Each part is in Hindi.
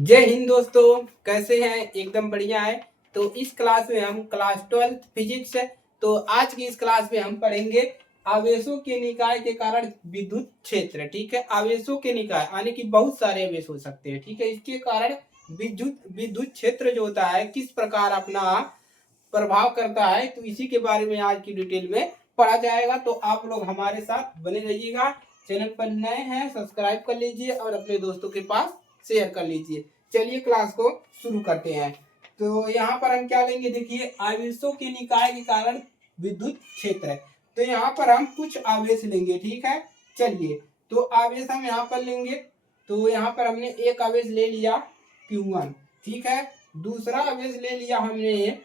जय हिंद दोस्तों, कैसे हैं? एकदम बढ़िया है। तो इस क्लास में हम क्लास 12 फिजिक्स है। तो आज की इस क्लास में हम पढ़ेंगे आवेशों के निकाय के कारण विद्युत क्षेत्र। ठीक है, आवेशों के निकाय यानी कि बहुत सारे आवेश हो सकते हैं। ठीक है, इसके कारण विद्युत विद्युत क्षेत्र जो होता है किस प्रकार अपना प्रभाव करता है, तो इसी के बारे में आज की डिटेल में पढ़ा जाएगा। तो आप लोग हमारे साथ बने रहिएगा। चैनल पर नए हैं सब्सक्राइब कर लीजिए और अपने दोस्तों के पास शेयर कर लीजिए। चलिए क्लास को शुरू करते हैं। तो यहाँ पर हम क्या लेंगे, देखिए आवेशों के निकाय के कारण विद्युत क्षेत्र। तो यहाँ पर हम कुछ आवेश लेंगे। ठीक है, चलिए तो आवेश हम यहाँ पर लेंगे। तो यहाँ पर हमने एक आवेश ले लिया Q1। ठीक है, दूसरा आवेश ले लिया हमने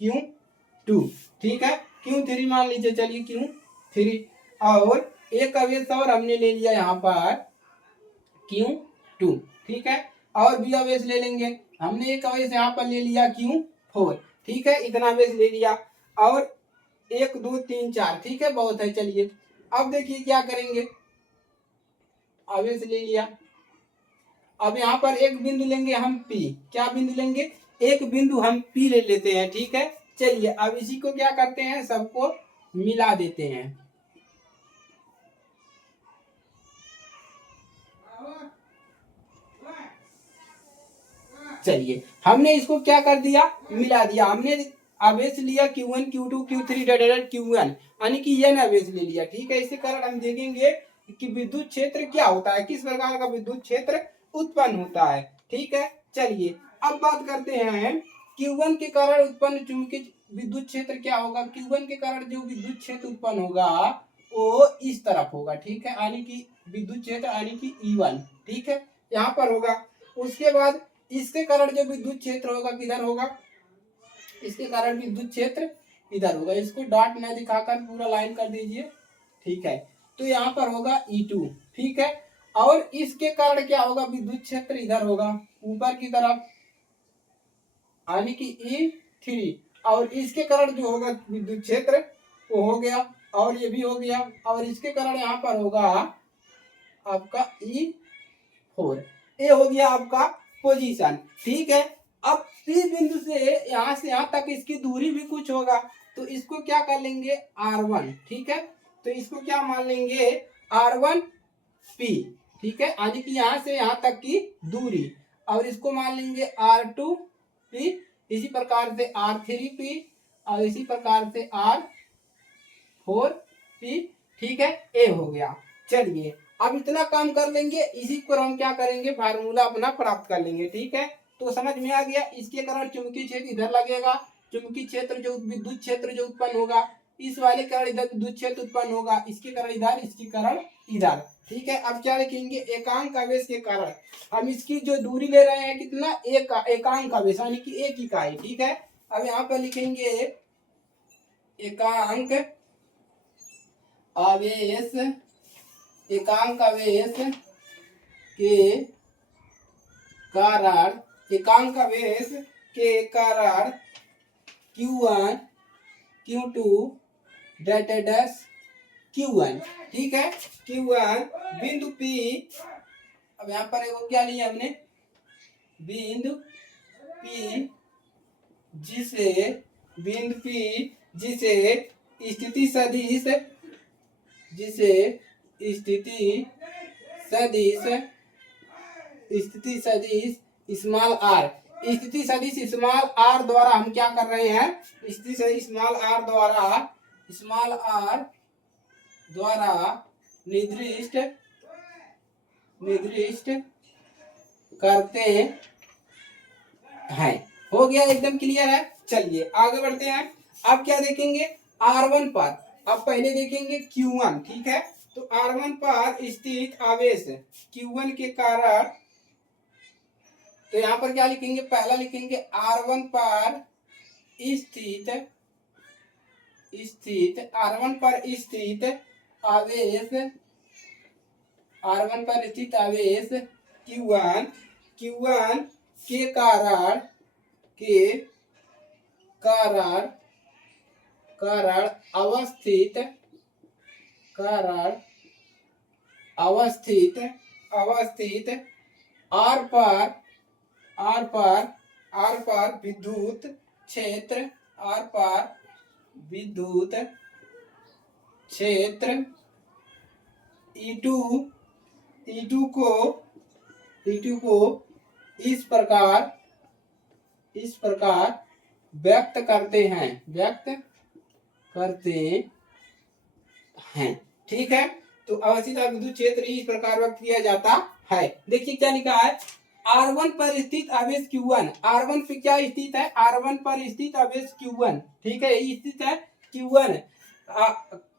Q2। ठीक है, Q3 मान लीजिए, चलिए Q3। और एक आवेश और हमने ले लिया यहाँ पर Q2। ठीक है, और भी आवेश ले लेंगे। हमने एक आवेश यहाँ पर ले लिया Q4। ठीक है, इतना आवेश ले लिया। और 1 2 3 4। ठीक है, बहुत है। चलिए अब देखिए क्या करेंगे। आवेश ले लिया, अब यहाँ पर एक बिंदु लेंगे हम P। क्या बिंदु लेंगे? एक बिंदु हम P ले लेते हैं। ठीक है, चलिए अब इसी को क्या करते हैं, सबको मिला देते हैं। चलिए हमने इसको क्या कर दिया, मिला दिया। हमने आवेश लिया Q1 Q2 Q3 Q1 यानी कि n आवेश ले लिया। ठीक है, इसी कारण हम देखेंगे कि विद्युत क्षेत्र क्या होता है, किस प्रकार का विद्युत क्षेत्र उत्पन्न होता है। ठीक है, चलिए अब बात करते हैं Q1 के कारण उत्पन्न चुंबकीय विद्युत क्षेत्र क्या होगा। Q1 के कारण जो विद्युत क्षेत्र उत्पन्न होगा वो इस तरफ होगा। ठीक है, यानी कि विद्युत क्षेत्र यानी कि E1। ठीक है, यहाँ पर होगा। उसके बाद इसके कारण जो विद्युत क्षेत्र होगा किधर होगा, इसके कारण विद्युत क्षेत्र इधर होगा। इसको डॉट न दिखाकर पूरा लाइन कर दीजिए। ठीक है, तो यहाँ पर होगा E2। ठीक है, और इसके कारण क्या होगा, विद्युत क्षेत्र इधर होगा ऊपर की तरफ यानी कि E3। और इसके कारण जो होगा विद्युत क्षेत्र वो हो गया, और ये भी हो गया। और इसके कारण यहाँ पर होगा आपका E4। ये हो गया आपका पोजीशन। ठीक है, अब P बिंदु से यहाँ तक इसकी दूरी भी कुछ होगा, तो इसको क्या कर लेंगे R1। ठीक है, तो इसको क्या मान लेंगे R1P। ठीक है, यानी कि यहाँ से यहाँ तक की दूरी। और इसको मान लेंगे R2P, इसी प्रकार से R3P, और इसी प्रकार से R4P। ठीक है, ए हो गया। चलिए अब इतना काम कर लेंगे, इसी पर हम क्या करेंगे, फार्मूला अपना प्राप्त कर लेंगे। ठीक है, तो समझ में आ गया। इसके कारण चुंबकीय क्षेत्र इधर लगेगा, चुंबकीय क्षेत्र जो विद्युत क्षेत्र जो उत्पन्न होगा, इस वाले कारण इधर विद्युत क्षेत्र उत्पन्न होगा, इसके कारण इधर, इसके कारण इधर। ठीक है, अब क्या लिखेंगे, एकांक आवेश के कारण हम इसकी जो दूरी ले रहे हैं कितना, एकांक आवेश यानी कि एक इकाई। ठीक है, अब यहाँ पर लिखेंगे एकांक आवेश, एकांक आवेश के कारण, एकांक आवेश के कारण Q1 Q2 Q1। ठीक है, Q1 बिंदु P। अब यहाँ पर एगो क्या लिया हमने, बिंदु P, जिसे बिंदु P जिसे स्थिति सदिश, जिसे स्थिति सदिश, स्थिति सदिश स्मॉल आर, स्थिति सदिश स्मॉल आर द्वारा हम क्या कर रहे हैं, स्थिति सदिश स्मॉल आर द्वारा निर्दिष्ट करते हैं। हो गया, एकदम क्लियर है। चलिए आगे बढ़ते हैं। अब क्या देखेंगे, R1 पर। अब पहले देखेंगे Q1। ठीक है, तो R1 पर स्थित आवेश Q1 के कारण, तो यहाँ पर क्या लिखेंगे, पहला लिखेंगे R1 पर स्थित R1 पर स्थित आवेश, R1 पर स्थित आवेश Q1 के कारण अवस्थित R पर आर पार विद्युत क्षेत्र, आर पार विद्युत क्षेत्र E2 E2 को इस प्रकार व्यक्त करते हैं। ठीक है, तो अवस्थित विद्युत क्षेत्र इस प्रकार व्यक्त किया जाता है। देखिए क्या लिखा है, R1 पर स्थित आवेश Q1, R1 पे क्या स्थित है, R1 पर स्थित आवेश Q1, ठीक है, स्थित है Q1,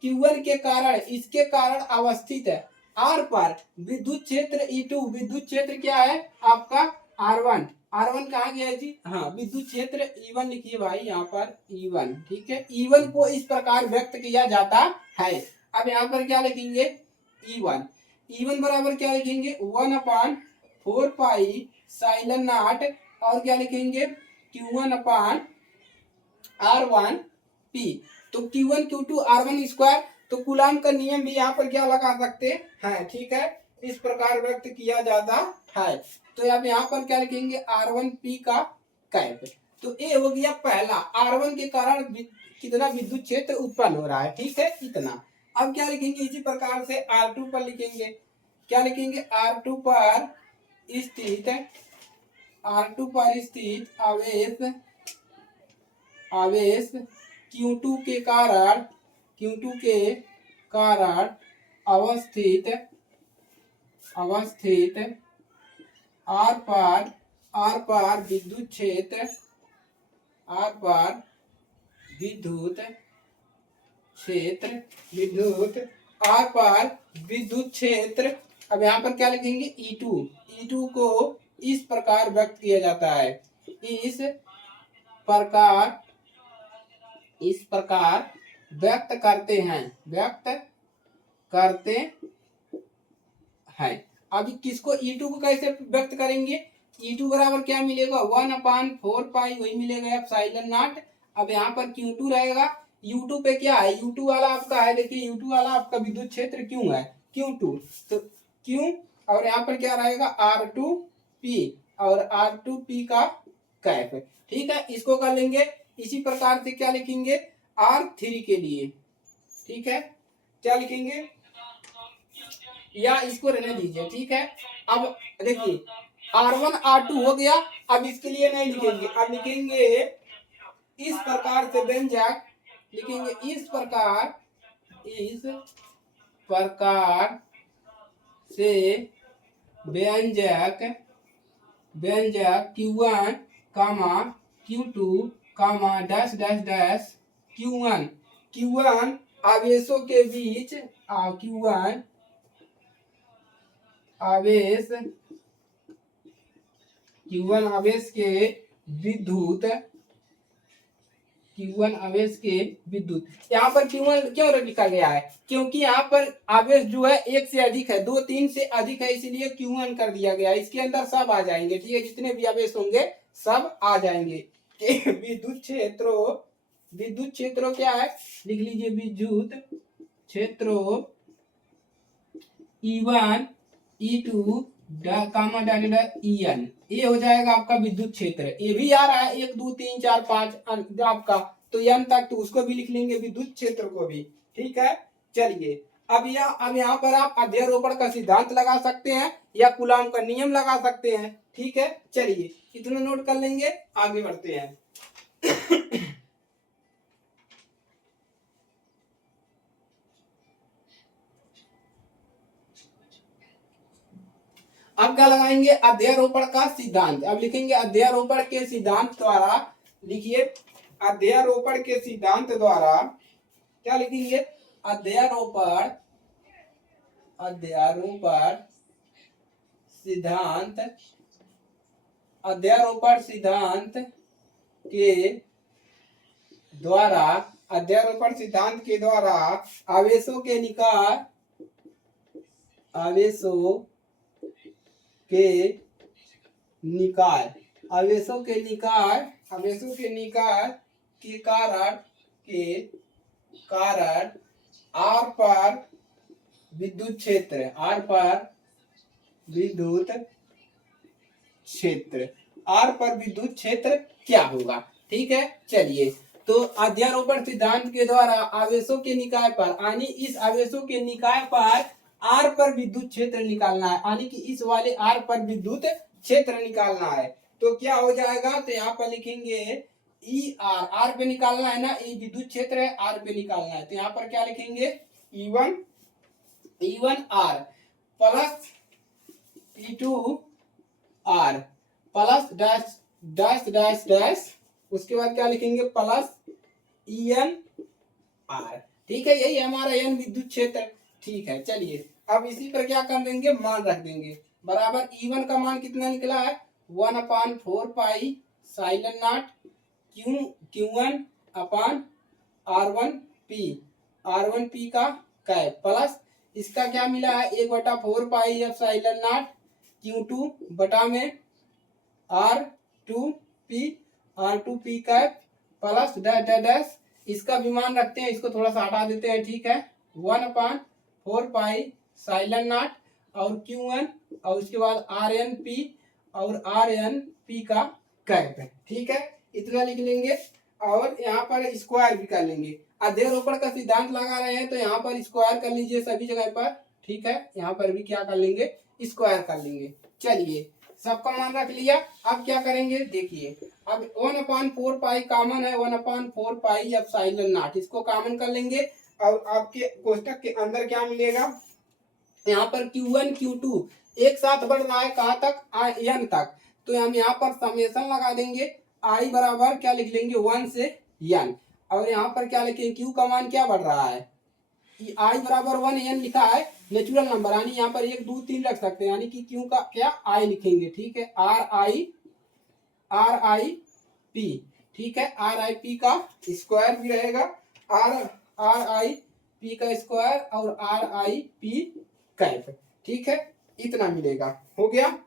Q1 के कारण, इसके कारण अवस्थित है R पर विद्युत क्षेत्र E2, विद्युत क्षेत्र क्या है आपका R1, R1 कहाँ गया जी, हाँ विद्युत क्षेत्र E1 लिखिए भाई यहाँ पर E1, ठीक है, E1 को इस प्रकार व्यक्त किया जाता है। अब यहाँ पर क्या लिखेंगे E1 बराबर क्या लिखेंगे 1/4 पाई साइलन नॉट, और क्या लिखेंगे Q1 R1 P, तो Q1 Q2 R1 स्क्वायर, तो कूलाम का नियम भी यहाँ पर क्या लगा सकते हैं, ठीक है, इस प्रकार व्यक्त किया जाता है। तो अब यहाँ पर क्या लिखेंगे R1 P का कैप, तो ये हो गया पहला, R1 के कारण कितना विद्युत क्षेत्र उत्पन्न हो रहा है, ठीक है, इतना। अब क्या लिखेंगे इसी प्रकार से R2 पर लिखेंगे, क्या लिखेंगे R2 पर स्थित, R2 पर स्थित आवेश Q2 के कारण अवस्थित आर पार विद्युत क्षेत्र, आर पार विद्युत क्षेत्र। अब यहाँ पर क्या लिखेंगे E2 को इस प्रकार व्यक्त किया जाता है, इस प्रकार व्यक्त करते हैं। अब किसको E2 को कैसे व्यक्त करेंगे, E2 बराबर क्या मिलेगा 1/4 पाई, वही मिलेगा एप्सिलॉन नॉट। अब यहाँ पर Q2 रहेगा, U2 पे क्या है, U2 वाला आपका है, देखिए U2 वाला आपका विद्युत क्षेत्र क्यों है Q2, तो Q, और यहाँ पर क्या रहेगा R2P, और R2P का कैप, ठीक है, इसको कर लेंगे। इसी प्रकार से क्या लिखेंगे R3 के लिए, ठीक है, क्या लिखेंगे, या इसको रहने दीजिए, ठीक है। अब देखिए R1 R2 हो गया, अब इसके लिए नहीं लिखेंगे, अब लिखेंगे इस प्रकार से व्यंजक लिखेंगे, इस प्रकार से व्यंजक Q1 Q2 dash dash dash Q1 आवेशों के बीच, Q1 आवेश के विद्युत, यहाँ पर Q1 क्यों लिखा गया है, क्योंकि यहाँ पर आवेश जो है एक से अधिक है, 2 3 से अधिक है, इसलिए Q1 कर दिया गया है। इसके अंदर सब आ जाएंगे, ठीक है, जितने भी आवेश होंगे सब आ जाएंगे। विद्युत क्षेत्रों क्या है, लिख लीजिए विद्युत क्षेत्रों E1 E2 EN, ये हो जाएगा आपका विद्युत क्षेत्र। ये भी आ रहा है 1 2 3 4 5 आपका, तो n तक, तो उसको भी लिख लेंगे विद्युत क्षेत्र को भी, ठीक है। चलिए अब यहाँ पर आप अध्यारोपण का सिद्धांत लगा सकते हैं या कूलाम का नियम लगा सकते हैं, ठीक है। चलिए इतना नोट कर लेंगे, आगे बढ़ते हैं। अब क्या लगाएंगे अध्यारोपण का सिद्धांत, अब लिखेंगे अध्यारोपण के सिद्धांत द्वारा, लिखिए अध्यारोपण के सिद्धांत द्वारा, क्या लिखेंगे अध्यारोपण सिद्धांत के द्वारा आवेशों के निकाय के कारण आर पर विद्युत क्षेत्र, आर पर विद्युत क्षेत्र क्या होगा। ठीक है, चलिए। तो अध्यारोपण सिद्धांत के द्वारा आवेशों के निकाय पर यानी इस आवेशों के निकाय पर आर पर विद्युत क्षेत्र निकालना है, यानी कि इस वाले आर पर विद्युत क्षेत्र निकालना है। तो क्या हो जाएगा, तो यहाँ पर लिखेंगे ई आर, आर पे निकालना है ना, ये विद्युत क्षेत्र है, आर पे निकालना है। तो यहाँ पर क्या लिखेंगे, E1 r plus E2 r plus dash dash dash dash, उसके बाद क्या लिखेंगे, प्लस EN आर। ठीक है, यही हमारा एन विद्युत क्षेत्र। ठीक है, चलिए अब इसी पर क्या कर देंगे, मान रख देंगे। बराबर E1 का मान कितना निकला है, 1/4 पाई साइलन नॉट Q1 अपान R1P का कैप प्लस इसका क्या मिला है, 1/4 पाई एप्सिलॉन नॉट Q2 बटा में R2P cap plus dash dash, इसका भी मान रखते हैं, इसको थोड़ा सा हटा देते हैं। ठीक है, 1/4 पाई साइलन नॉट और Q1 और उसके बाद RNP और RNP का कैप है। ठीक है, इतना लिख लेंगे और यहाँ पर स्क्वायर भी कर लेंगे। अध्यारोपण का सिद्धांत लगा रहे हैं तो यहाँ पर स्क्वायर कर लीजिए सभी जगह पर। ठीक है, यहाँ पर भी क्या कर लेंगे, स्क्वायर कर लेंगे। चलिए, सबका मान रख लिया। अब क्या करेंगे, देखिए, अब 1/4 पाई कॉमन है, 1/4 पाई एप्सिलॉन नॉट, इसको कॉमन कर लेंगे और आपके कोष्टक के अंदर क्या मिलेगा, यहाँ पर Q1 Q2 एक साथ बढ़ रहा है, कहाँ तक, n तक। तो हम यहाँ पर समेशन लगा देंगे, I बराबर क्या लिख लेंगे, 1 से n, और यहाँ पर क्या लिखेंगे, Q का मान क्या बढ़ रहा है, I बराबर 1 n लिखा है नेचुरल नंबर, यानी यहाँ पर 1 2 3 रख सकते हैं, यानी कि Q का क्या I लिखेंगे। ठीक है, RIP। ठीक है, RIP का स्क्वायर भी रहेगा, RIP का स्क्वायर और RIP कैप। ठीक है, इतना मिलेगा, हो गया।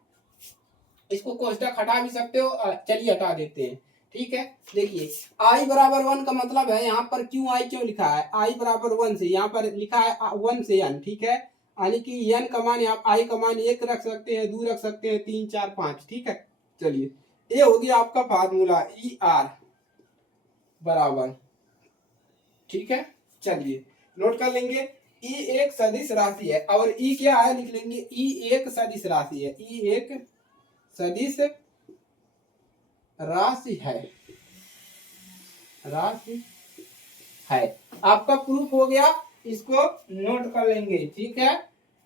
इसको कोष्टक हटा भी सकते हो, चलिए हटा देते हैं। ठीक है, देखिए I बराबर 1 का मतलब है, यहाँ पर I क्यों लिखा है, I बराबर 1 से, यहाँ पर लिखा है 1 से n। ठीक है, यानी कि n का मान, यहाँ I का मान 1 रख सकते हैं, 2 रख सकते हैं, 3 4 5। ठीक है, चलिए, ये हो गया आपका फार्मूला ER बराबर। ठीक है, चलिए नोट कर लेंगे, E एक सदिश राशि है और E क्या है, लिख लेंगे E एक सदिश राशि है, E एक सदिश राशि है। आपका प्रूफ हो गया, इसको नोट कर लेंगे। ठीक है,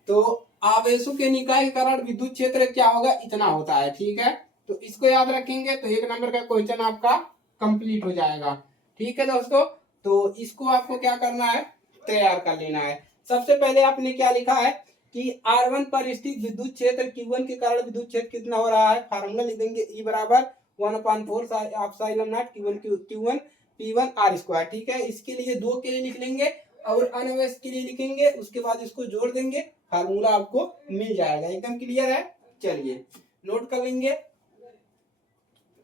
तो आवेशों के निकाय के कारण विद्युत क्षेत्र क्या होगा, इतना होता है। ठीक है, तो इसको याद रखेंगे तो 1 नंबर का क्वेश्चन आपका कंप्लीट हो जाएगा। ठीक है दोस्तों, तो इसको आपको क्या करना है, तैयार कर लेना है। सबसे पहले आपने क्या लिखा है कि R1 पर स्थित विद्युत क्षेत्र Q1 के कारण विद्युत क्षेत्र कितना हो रहा है, फार्मूला लिख देंगे E बराबर 1/4 epsilon not Q1 P1 R square. ठीक है, इसके लिए 2 के लिए लिख लेंगे और अनवैश के लिए लिखेंगे, उसके बाद इसको जोड़ देंगे, फार्मूला आपको मिल जाएगा। एकदम क्लियर है, चलिए नोट कर लेंगे।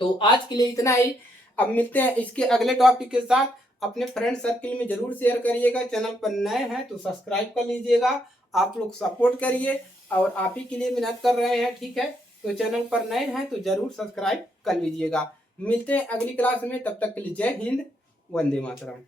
तो आज के लिए इतना ही, अब मिलते हैं इसके अगले टॉपिक के साथ। अपने फ्रेंड सर्किल में जरूर शेयर करिएगा, चैनल पर नए हैं तो सब्सक्राइब कर लीजिएगा, आप लोग सपोर्ट करिए और आप ही के लिए मेहनत कर रहे हैं। ठीक है, तो चैनल पर नए हैं तो जरूर सब्सक्राइब कर लीजिएगा। मिलते हैं अगली क्लास में, तब तक के लिए जय हिंद, वंदे मातरम।